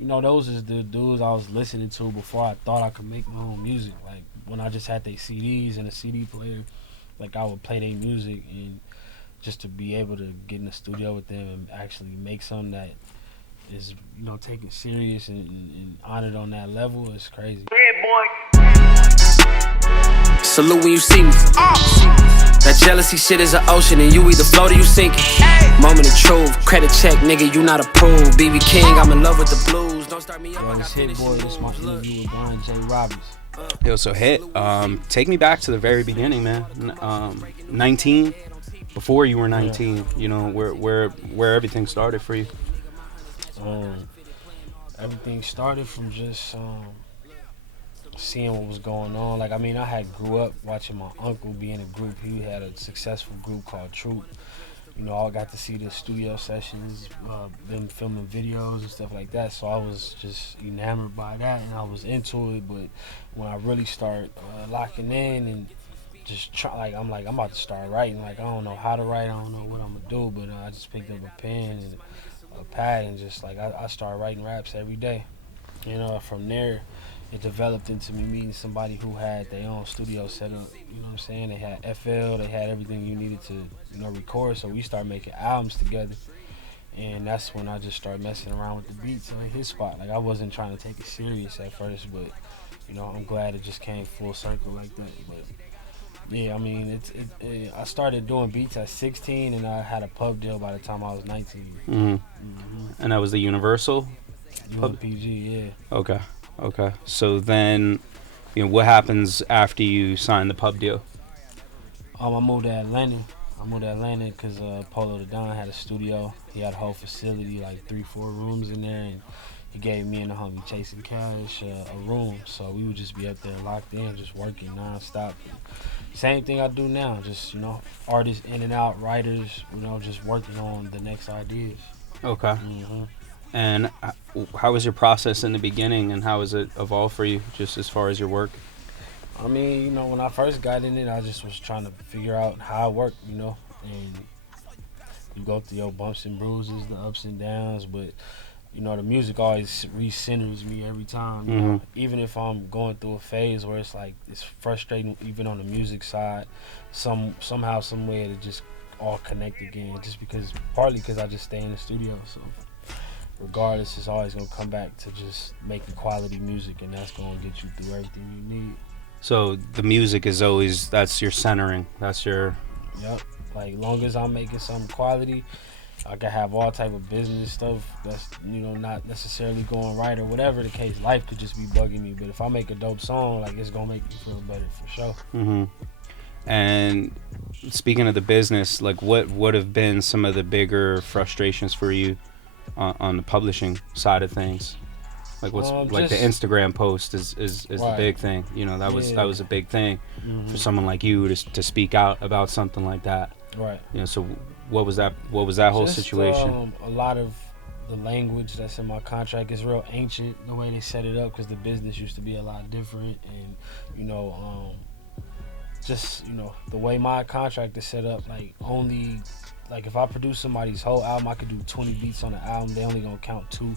those is the dudes I was listening to before I thought I could make my own music. Like when I just had their CDs and a CD player, like I would play their music, and just to be able to get in the studio with them and actually make something that is taken serious and honored on that level is crazy. Yeah, boy. Salute when you see me. That jealousy shit is an ocean, and you either float or you sinking. Moment of truth, credit check, nigga, you not approved. BB King, I'm in love with the blues. Don't start me up. Yo, it's Hit Boy. This is my interview with Brian J. Roberts. Yo, so Hit, take me back to the very beginning, man. 19, before you were 19, where everything started for you. Everything started from just seeing what was going on. Like, I mean, I had grew up watching my uncle be in a group. He had a successful group called Troop. I got to see the studio sessions, them filming videos and stuff like that. So I was just enamored by that, and I was into it. But when I really start locking in and just try, I'm about to start writing. Like, I don't know how to write, I don't know what I'm gonna do, but I just picked up a pen and a pad, and just I started writing raps every day. From there, it developed into me meeting somebody who had their own studio set up. You know what I'm saying? They had FL, they had everything you needed to, record. So we started making albums together, and that's when I just started messing around with the beats on his spot. Like, I wasn't trying to take it serious at first, but I'm glad it just came full circle like that. But yeah, I mean, I started doing beats at 16, and I had a pub deal by the time I was 19. And that was the Universal? UMPG, yeah. Okay. So then, what happens after you sign the pub deal? I moved to Atlanta. Because Polo the Don had a studio. He had a whole facility, like 3-4 rooms in there, and he gave me and the homie Chasing Cash a room. So we would just be up there locked in, just working nonstop. Same thing I do now, just artists in and out, writers, just working on the next ideas. Okay. And how was your process in the beginning, and how has it evolved for you, just as far as your work? I mean, when I first got in it, I just was trying to figure out how it worked, and you go through your bumps and bruises, the ups and downs, but the music always recenters me every time. Even if I'm going through a phase where it's like it's frustrating, even on the music side, somehow, some way, to just all connect again. Partly because I just stay in the studio, so regardless, it's always gonna come back to just making quality music, and that's gonna get you through everything you need. So the music is always, that's your centering, that's your... Yep. Like, long as I'm making some quality, I can have all type of business stuff that's, not necessarily going right or whatever the case. Life could just be bugging me, but if I make a dope song, like, it's gonna make me feel better for sure. And speaking of the business, like, what would have been some of the bigger frustrations for you on the publishing side of things? Like, what's like the Instagram post is the big thing. That was a big thing for someone like you to speak out about something like that. Right. So what was that whole situation? A lot of the language that's in my contract is real ancient, the way they set it up, because the business used to be a lot different, and the way my contract is set up, like if I produce somebody's whole album, I could do 20 beats on the album, they only gonna count 2.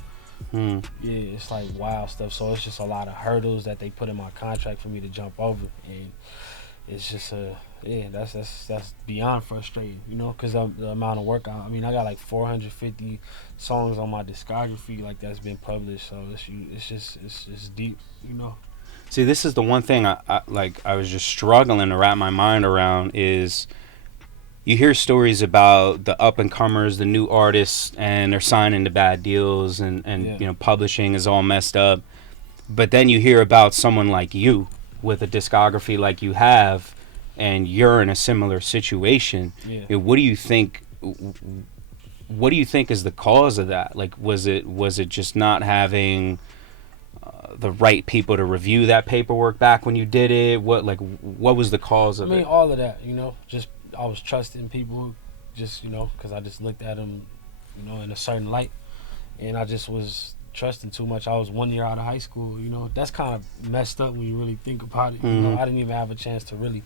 Yeah, it's like wild stuff. So it's just a lot of hurdles that they put in my contract for me to jump over, and it's just that's beyond frustrating, because the amount of work I got like 450 songs on my discography, like, that's been published. So it's just deep, See, this is the one thing I was just struggling to wrap my mind around is, you hear stories about the up-and-comers, the new artists, and they're signing to bad deals, and publishing is all messed up. But then you hear about someone like you with a discography like you have, and you're in a similar situation. What do you think? What do you think is the cause of that? Like, was it just not having the right people to review that paperwork back when you did it? What was the cause of it? All of that. Just I was trusting people, just because I just looked at them, in a certain light, and I just was trusting too much. I was 1 year out of high school. That's kind of messed up when you really think about it. I didn't even have a chance to really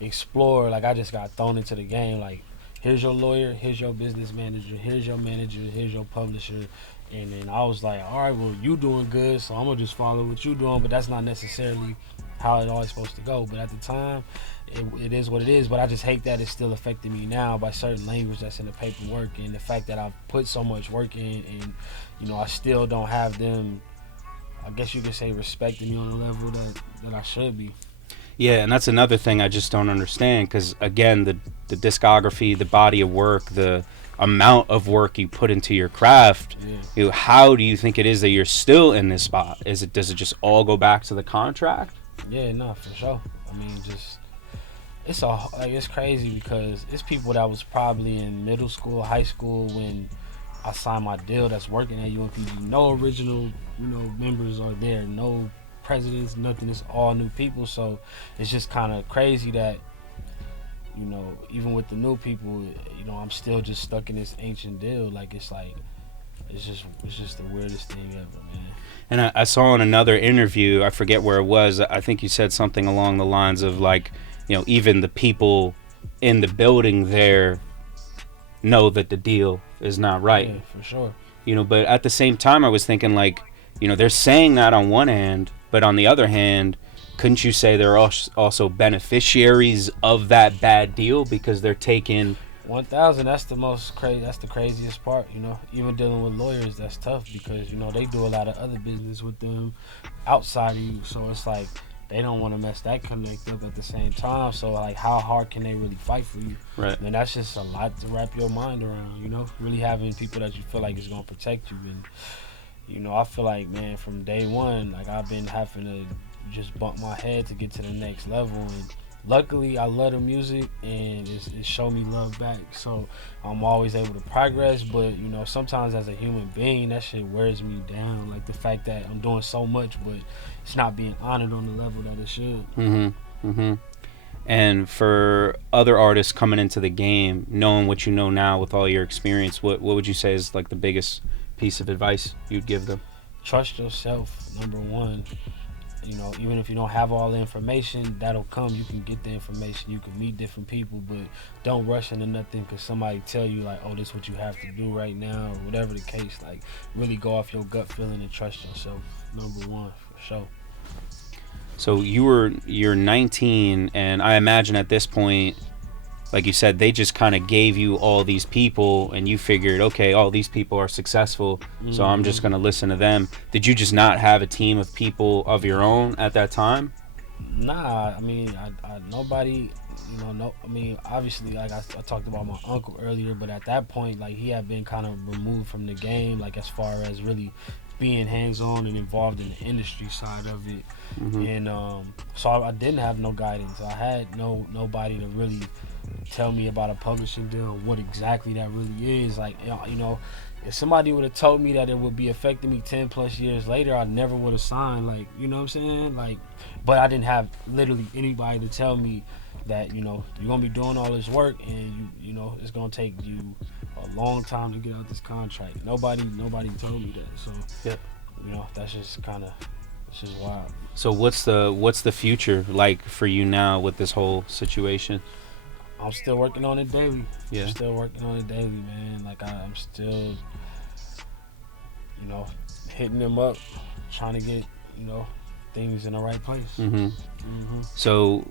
explore. Like, I just got thrown into the game. Like, here's your lawyer, here's your business manager, here's your manager, here's your publisher, And then I was like, all right, well, you doing good, so I'm gonna just follow what you doing. But that's not necessarily how it always supposed to go. But at the time, it is what it is. But I just hate that it's still affecting me now by certain language that's in the paperwork, and the fact that I've put so much work in, and I still don't have them, I guess you could say, respecting me on the level that I should be. Yeah, and that's another thing I just don't understand, because again, the discography, the body of work, the amount of work you put into your craft, how do you think it is that you're still in this spot? Does it just all go back to the contract? Yeah, no, for sure. I mean, just it's crazy because it's people that was probably in middle school, high school when I signed my deal that's working at UNPG. No original, members are there. No presidents, nothing. It's all new people. So it's just kind of crazy that, even with the new people, I'm still just stuck in this ancient deal. Like it's just the weirdest thing ever, man. And I saw in another interview, I forget where it was, I think you said something along the lines of like, even the people in the building there know that the deal is not right. Yeah, for sure. But at the same time, I was thinking like, they're saying that on one hand, but on the other hand, couldn't you say they're also beneficiaries of that bad deal because they're taking 1,000? That's the most crazy. That's the craziest part. Even dealing with lawyers, that's tough because they do a lot of other business with them outside of you. So it's like they don't want to mess that connect up at the same time. So like, how hard can they really fight for you? Right. And that's just a lot to wrap your mind around. Really having people that you feel like is gonna protect you. And I feel like, man, from day one, like I've been having to just bump my head to get to the next level. And luckily, I love the music, and it showed me love back. So I'm always able to progress. But sometimes as a human being, that shit wears me down. Like the fact that I'm doing so much, but it's not being honored on the level that it should. And for other artists coming into the game, knowing what you know now with all your experience, what would you say is like the biggest piece of advice you'd give them? Trust yourself, number one. Even if you don't have all the information, that'll come. You can get the information. You can meet different people, but don't rush into nothing because somebody tell you like, oh, this is what you have to do right now, or whatever the case. Like, really go off your gut feeling and trust yourself. Number one, for sure. So you're 19, and I imagine at this point, like you said, they just kind of gave you all these people, and you figured, okay, all these people are successful, so I'm just going to listen to them. Did you just not have a team of people of your own at that time? Nah, I mean, I nobody, I mean, obviously, like I talked about my uncle earlier, but at that point, like, he had been kind of removed from the game, like, as far as really being hands-on and involved in the industry side of it. And so I didn't have no guidance. I had nobody to really tell me about a publishing deal, what exactly that really is. Like, if somebody would have told me that it would be affecting me 10 plus years later, I never would have signed. Like, you know what I'm saying? Like, but I didn't have literally anybody to tell me that, you're gonna be doing all this work, and it's gonna take you a long time to get out this contract. Nobody told me that. So yep. That's just kind of, it's just wild. So what's the future like for you now with this whole situation? I'm still working on it daily. Yeah. I'm still working on it daily, man. Like, I'm still, hitting them up, trying to get, things in the right place. So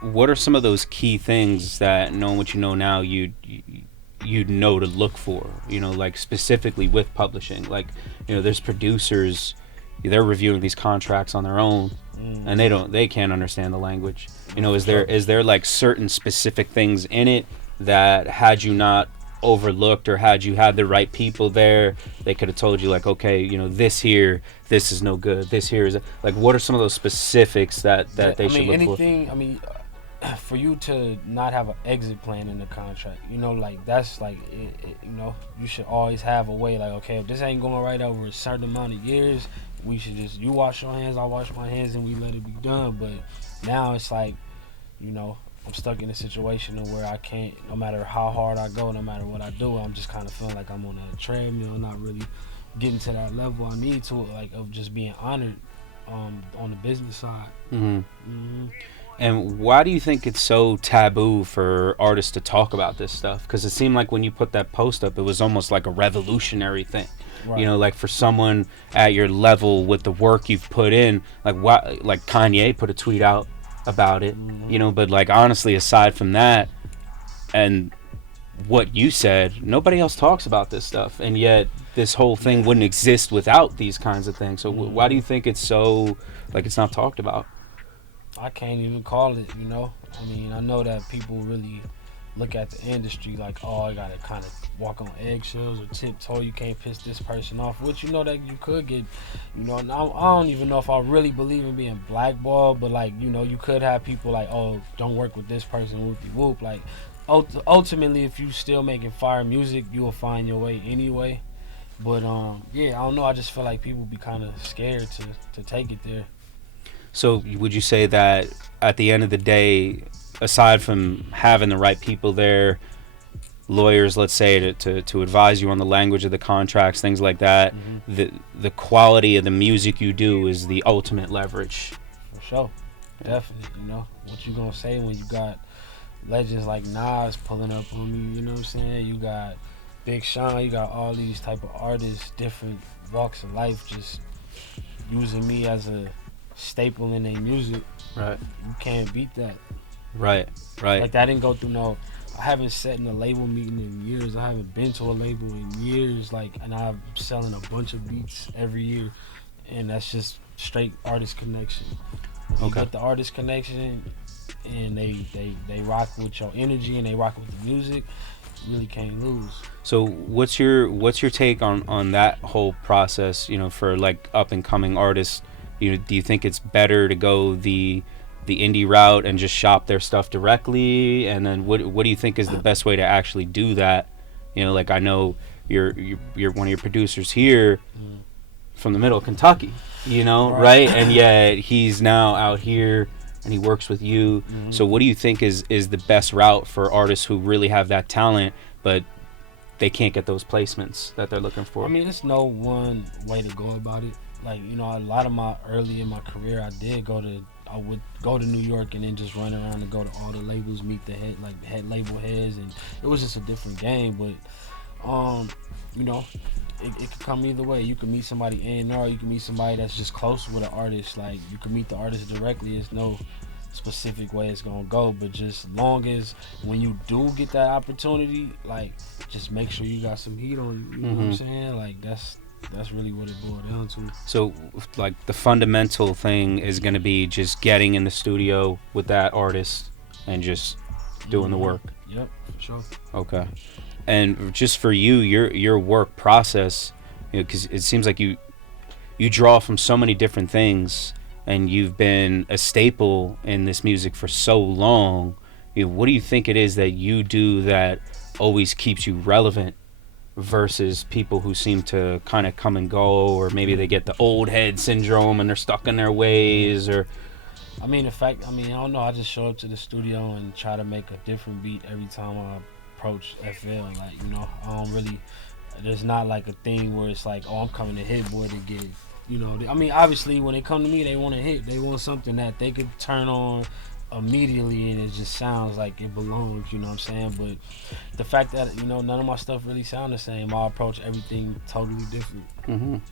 what are some of those key things that, knowing what you know now, you'd know to look for, like specifically with publishing? Like, there's producers, they're reviewing these contracts on their own, and they can't understand the language. Is there like certain specific things in it that, had you not overlooked, or had you had the right people there, they could have told you like, okay, this is no good, this here is like, what are some of those specifics that they should look anything, for? I mean, for you to not have an exit plan in the contract, like, that's like you should always have a way, like, okay, if this ain't going right over a certain amount of years, we should just, you wash your hands, I wash my hands, and we let it be done. But now it's like, I'm stuck in a situation where I can't, no matter how hard I go, no matter what I do, I'm just kind of feeling like I'm on a treadmill, not really getting to that level I need to, like, of just being honored on the business side. And why do you think it's so taboo for artists to talk about this stuff? Because it seemed like when you put that post up, it was almost like a revolutionary thing. Right. You know, like for someone at your level with the work you've put in, like what, like Kanye put a tweet out about it, you know, but like honestly, aside from that and what you said, nobody else talks about this stuff, and yet this whole thing wouldn't exist without these kinds of things. So why do you think it's so, like, it's not talked about? I can't even call it, you know. I mean, I know that people really look at the industry like, oh, I gotta kind of walk on eggshells or tiptoe. You can't piss this person off, which you know that you could get, you know. And I don't even know if I really believe in being blackballed, but like, you know, you could have people like, oh, don't work with this person, whoopty whoop. Like, ultimately, if you still making fire music, you will find your way anyway. But yeah, I don't know. I just feel like people be kind of scared to take it there. So would you say that at the end of the day, aside from having the right people there, lawyers, let's say, to advise you on the language of the contracts, things like that, the quality of the music you do is the ultimate leverage? For sure. Definitely. You know, what you gonna say when you got legends like Nas pulling up on you, you know what I'm saying? You got Big Sean, you got all these type of artists, different walks of life, just using me as a staple in their music. Right. You can't beat that. Right. Like, that didn't go through no, I haven't sat in a label meeting in years. I haven't been to a label in years. Like, and I'm selling a bunch of beats every year, and that's just straight artist connection. You get the artist connection, and they rock with your energy and they rock with the music. You really can't lose. So what's your take on that whole process? You know, for like up and coming artists, you know, do you think it's better to go the indie route and just shop their stuff directly? And then what do you think is the best way to actually do that? You know, like, I know you're one of your producers here from the middle of Kentucky, you know, right? And yet he's now out here and he works with you. So what do you think is the best route for artists who really have that talent but they can't get those placements that they're looking for? I mean, there's no one way to go about it. Like, you know, a lot of my early in my career, I would go to New York and then just run around and go to all the labels, meet the head label heads, and it was just a different game. But you know, it could come either way. You can meet somebody A&R, you can meet somebody that's just close with an artist. Like, you can meet the artist directly. There's no specific way it's gonna go, but just long as when you do get that opportunity, like, just make sure you got some heat on you. You know what I'm saying? Like, that's really what it boiled down to. So, like, the fundamental thing is going to be just getting in the studio with that artist and just doing the work. Yep, for sure. Okay. And just for you, your work process, you know, because it seems like you draw from so many different things, and you've been a staple in this music for so long. You know, what do you think it is that you do that always keeps you relevant versus people who seem to kind of come and go, or maybe they get the old head syndrome and they're stuck in their ways? Or I mean, I don't know, I just show up to the studio and try to make a different beat every time I approach FL. Like, you know, I don't really, there's not like a thing where it's like, oh, I'm coming to Hit Boy to get, you know, I mean, obviously when they come to me, they want to hit, they want something that they could turn on immediately and it just sounds like it belongs, you know what I'm saying? But the fact that, you know, none of my stuff really sound the same, I approach everything totally different.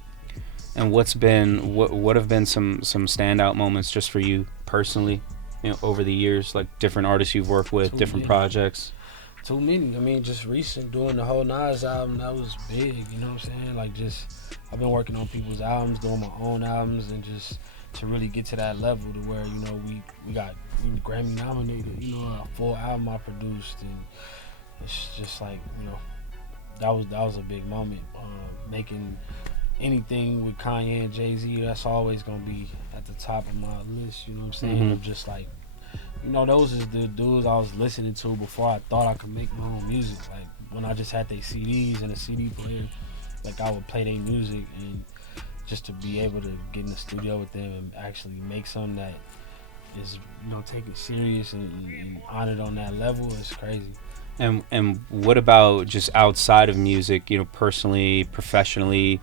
And what have been some standout moments just for you personally, you know, over the years, like different artists you've worked with, different projects? Too many. I mean, just recent, doing the whole Nas album, that was big, you know what I'm saying? Like, just, I've been working on people's albums, doing my own albums, and just to really get to that level to where, you know, we Grammy nominated, you know, a full album I produced, and it's just like, you know, that was a big moment. Making anything with Kanye and Jay-Z, that's always gonna be at the top of my list, you know what I'm saying? Of just like, you know, those is the dudes I was listening to before I thought I could make my own music. Like, when I just had their CDs and a CD player, like, I would play their music, and just to be able to get in the studio with them and actually make something that is, you know, taken serious and honored on that level is crazy. And what about just outside of music, you know, personally, professionally,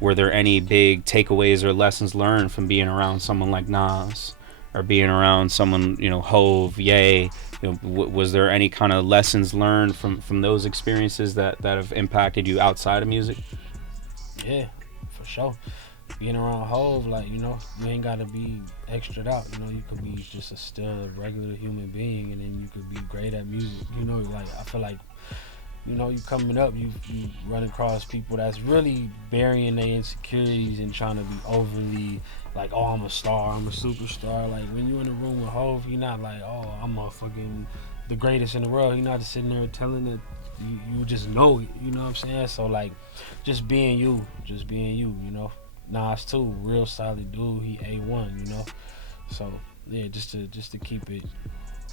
were there any big takeaways or lessons learned from being around someone like Nas, or being around someone, you know, Hove, Ye? You know, was there any kind of lessons learned from those experiences that have impacted you outside of music? Yeah, for sure. Being around Hove, like, you know, you ain't gotta be extra out. You know, you could be just still a regular human being, and then you could be great at music. You know, like I feel like, you know, you coming up, you run across people that's really burying their insecurities and trying to be overly like, oh, I'm a star, I'm a superstar. Like when you in a room with Hove, you're not like, oh, I'm a fucking the greatest in the world. You're not just sitting there telling it. You just know it. You know what I'm saying? So like, just being you. You know, Nas too, real solid dude. He A1. You know, so yeah, just to keep it,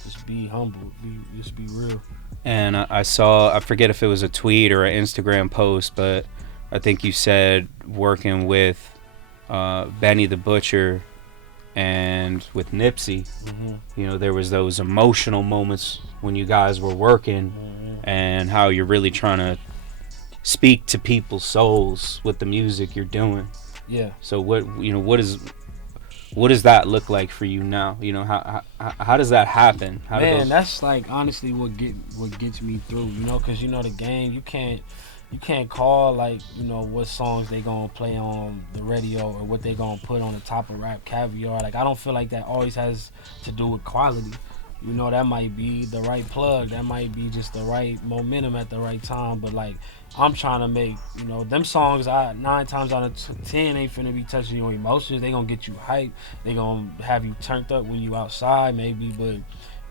just be humble, just be real. And I saw, I forget if it was a tweet or an Instagram post, but I think you said working with Benny the Butcher and with Nipsey, you know, there was those emotional moments when you guys were working, and how you're really trying to speak to people's souls with the music you're doing. Yeah. So what does that look like for you now? You know, how does that happen? Man, that's like honestly what gets me through. You know, because you know the game, you can't call like, you know, what songs they gonna play on the radio or what they gonna put on the top of Rap Caviar. Like I don't feel like that always has to do with quality. You know, that might be the right plug, that might be just the right momentum at the right time. But like I'm trying to make, you know, them songs, I 9 times out of 10 ain't finna be touching your emotions. They gonna get you hyped. They gonna have you turned up when you outside maybe, but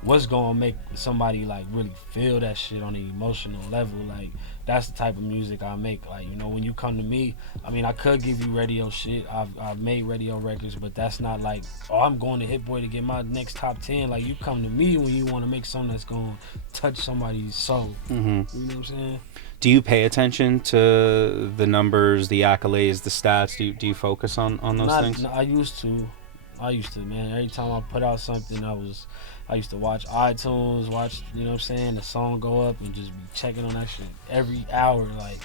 what's gonna make somebody like really feel that shit on an emotional level? Like that's the type of music I make. Like, you know, when you come to me, I mean, I could give you radio shit. I've made radio records, but that's not like, oh, I'm going to Hit Boy to get my next top 10. Like you come to me when you want to make something that's gonna touch somebody's soul. You know what I'm saying? Do you pay attention to the numbers, the accolades, the stats? Do you focus on those things? No, I used to, man. Every time I put out something, I used to watch iTunes, you know what I'm saying, the song go up and just be checking on that shit every hour, like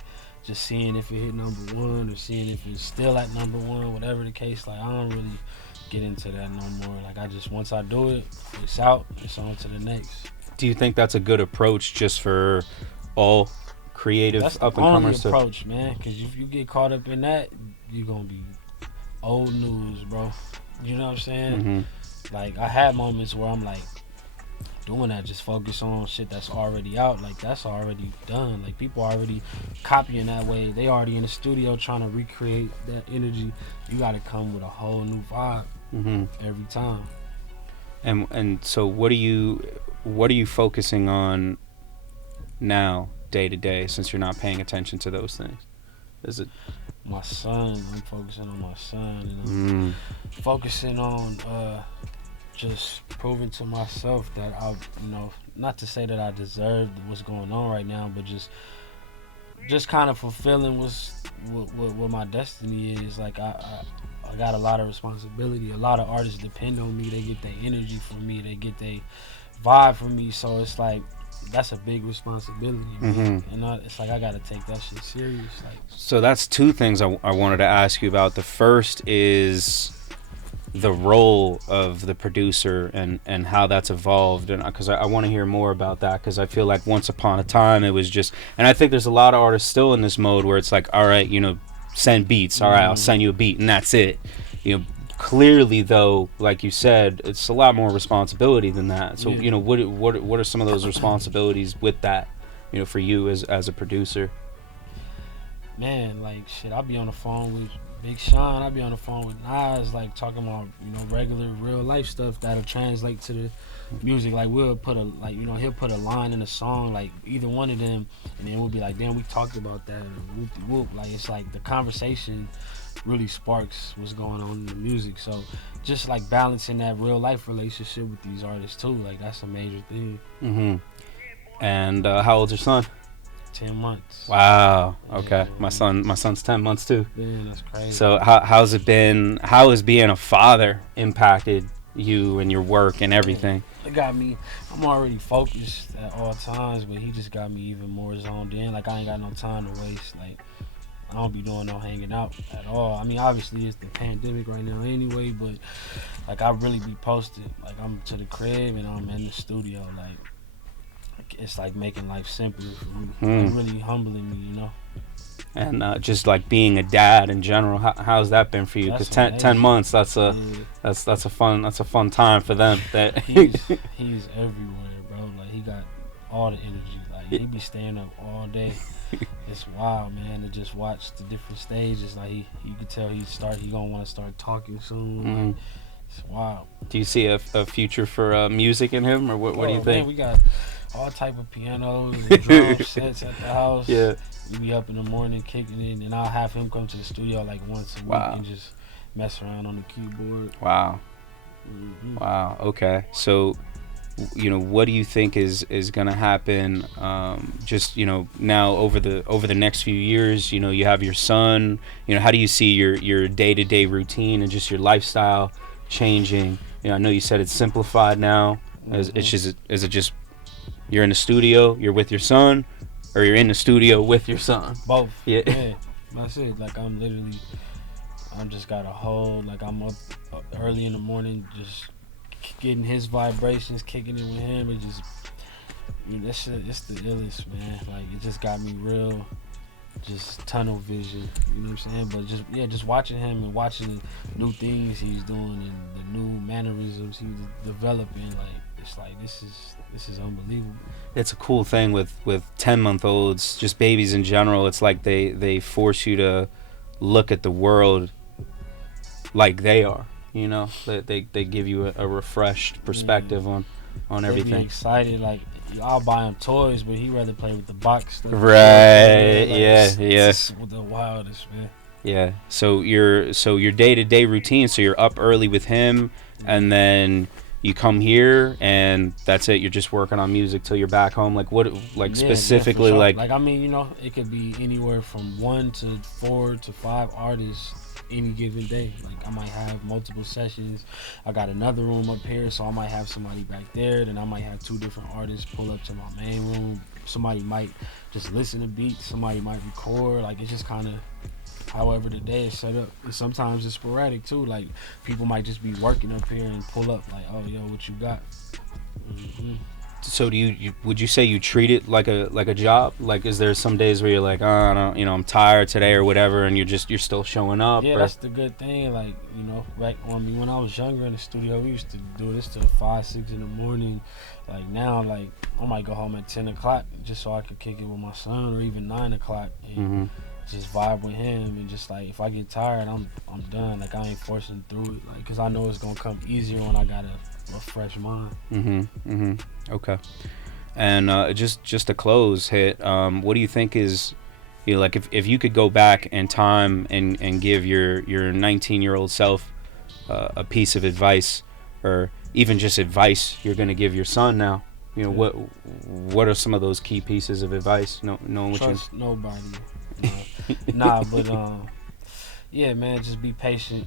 just seeing if it hit #1 or seeing if it's still at #1, whatever the case. Like I don't really get into that no more. Like I just, once I do it, it's out, it's on to the next. Do you think that's a good approach just for all creative That's the up and only comers? approach, man, because if you get caught up in that, you're gonna be old news, bro. You know what I'm saying? Like I had moments where I'm like doing that, just focus on shit that's already out. Like that's already done. Like people already copying that way. They already in the studio trying to recreate that energy. You got to come with a whole new vibe every time. And so what are you focusing on now, day to day, since you're not paying attention to those things? Is it my son? I'm focusing on my son, and I'm focusing on just proving to myself that I, you know, not to say that I deserve what's going on right now, but just kind of fulfilling what my destiny is. Like I got a lot of responsibility. A lot of artists depend on me. They get their energy from me. They get their vibe from me. So it's like that's a big responsibility, man. And it's like I gotta take that shit serious. Like, so that's two things I wanted to ask you about. The first is the role of the producer and how that's evolved, and because I want to hear more about that, because I feel like once upon a time it was just, and I think there's a lot of artists still in this mode where it's like, all right, you know, send beats, all right, I'll send you a beat and that's it. You know, clearly though, like you said, it's a lot more responsibility than that. So you know, what are some of those responsibilities with that, you know, for you as a producer? Man, like shit, I'll be on the phone with Big Sean, I'll be on the phone with Nas, like talking about, you know, regular real life stuff that'll translate to the music. Like we'll put he'll put a line in a song, like either one of them, and then we'll be like, damn, we talked about that, or whoop. Like it's like the conversation really sparks what's going on in the music. So just like balancing that real life relationship with these artists too, like that's a major thing. And how old's your son? 10 months. Wow. Okay. Yeah. My son's 10 months too. Yeah, that's crazy. So how's it been? How has being a father impacted you and your work and everything? It got me. I'm already focused at all times, but he just got me even more zoned in. Like I ain't got no time to waste. Like I don't be doing no hanging out at all. I mean, obviously it's the pandemic right now anyway, but like I really be posted. Like I'm to the crib and I'm in the studio. Like it's like making life simpler for me. Like, really humbling me, you know. And just like being a dad in general, how's that been for you? Because 10 months, that's a fun time for them. That he's everywhere, bro. Like he got all the energy. Like he be staying up all day. It's wild, man, to just watch the different stages. Like you can tell he gonna want to start talking soon. Like, it's wild. Do you see a future for music in him, or what do you think? Man, we got all type of pianos and drum sets at the house. Yeah. We be up in the morning kicking it, and I'll have him come to the studio like once a week and just mess around on the keyboard. Wow. Wow. Okay. So, what do you think is gonna happen? Just now over the next few years. You have your son. How do you see your day-to-day routine and just your lifestyle changing? I know you said it's simplified now. Is it just you're in the studio, you're with your son, or you're in the studio with your son? Both. Yeah. That's it. Like I'm just got a whole, like I'm up early in the morning just getting his vibrations, kicking it with him. It just, that shit, it's the illest, man. Like it just got me real, just tunnel vision. You know what I'm saying? But just watching him and watching the new things he's doing and the new mannerisms he's developing, like it's like this is unbelievable. It's a cool thing with 10-month-olds, just babies in general. It's like they force you to look at the world like they are. They give you a refreshed perspective on everything. They be excited, like I'll buy him toys, but he'd rather play with the box stuff. Right. Like, yeah. It's the wildest, man. Yeah. So your day-to-day routine. So you're up early with him, and then you come here, and that's it. You're just working on music till you're back home. Like what? Like specifically, sure. like I mean, it could be anywhere from 1 to 4 to 5 artists any given day. Like I might have multiple sessions. I got another room up here, so I might have somebody back there. Then I might have 2 different artists pull up to my main room. Somebody might just listen to beats. Somebody might record. Like it's just kind of however the day is set up. And sometimes it's sporadic too. Like people might just be working up here and pull up like, oh yo, what you got? So would you say you treat it like a job? Like is there some days where you're like, oh, I don't, I'm tired today or whatever, and you're still showing up? Yeah, that's the good thing. Like back when I was younger in the studio, we used to do this till 5, 6 in the morning. Like now, like I might go home at 10 o'clock just so I could kick it with my son, or even 9 o'clock and just vibe with him. And just like if I get tired, I'm done. Like I ain't forcing through it, like because I know it's gonna come easier when I got a fresh mind. Okay. And just to close, what do you think is, like if you could go back in time and give your 19-year-old self a piece of advice, or even just advice you're gonna give your son now, what are some of those key pieces of advice? Trust nobody. But yeah, man, just be patient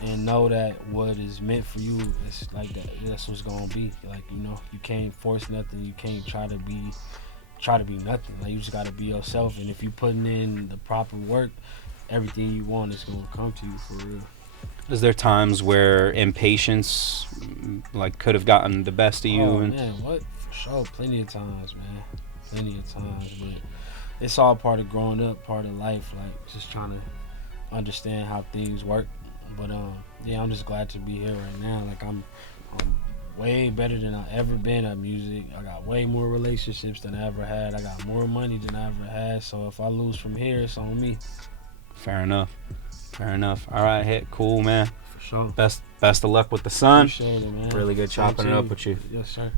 and know that what is meant for you is like that. That's what's gonna be. Like you can't force nothing. You can't try to be nothing. Like you just gotta be yourself. And if you putting in the proper work, everything you want is gonna come to you for real. Is there times where impatience like could have gotten the best of you? Oh man, what? For sure, plenty of times, man. Plenty of times, but it's all part of growing up, part of life. Like just trying to understand how things work. But yeah, I'm just glad to be here right now. Like I'm way better than I ever been at music. I got way more relationships than I ever had. I got more money than I ever had. So if I lose from here, it's on me. Fair enough. All right, Hit. Cool, man. For sure. Best of luck with the son. Appreciate it, man. Really good chopping it up with you. Yes, sir.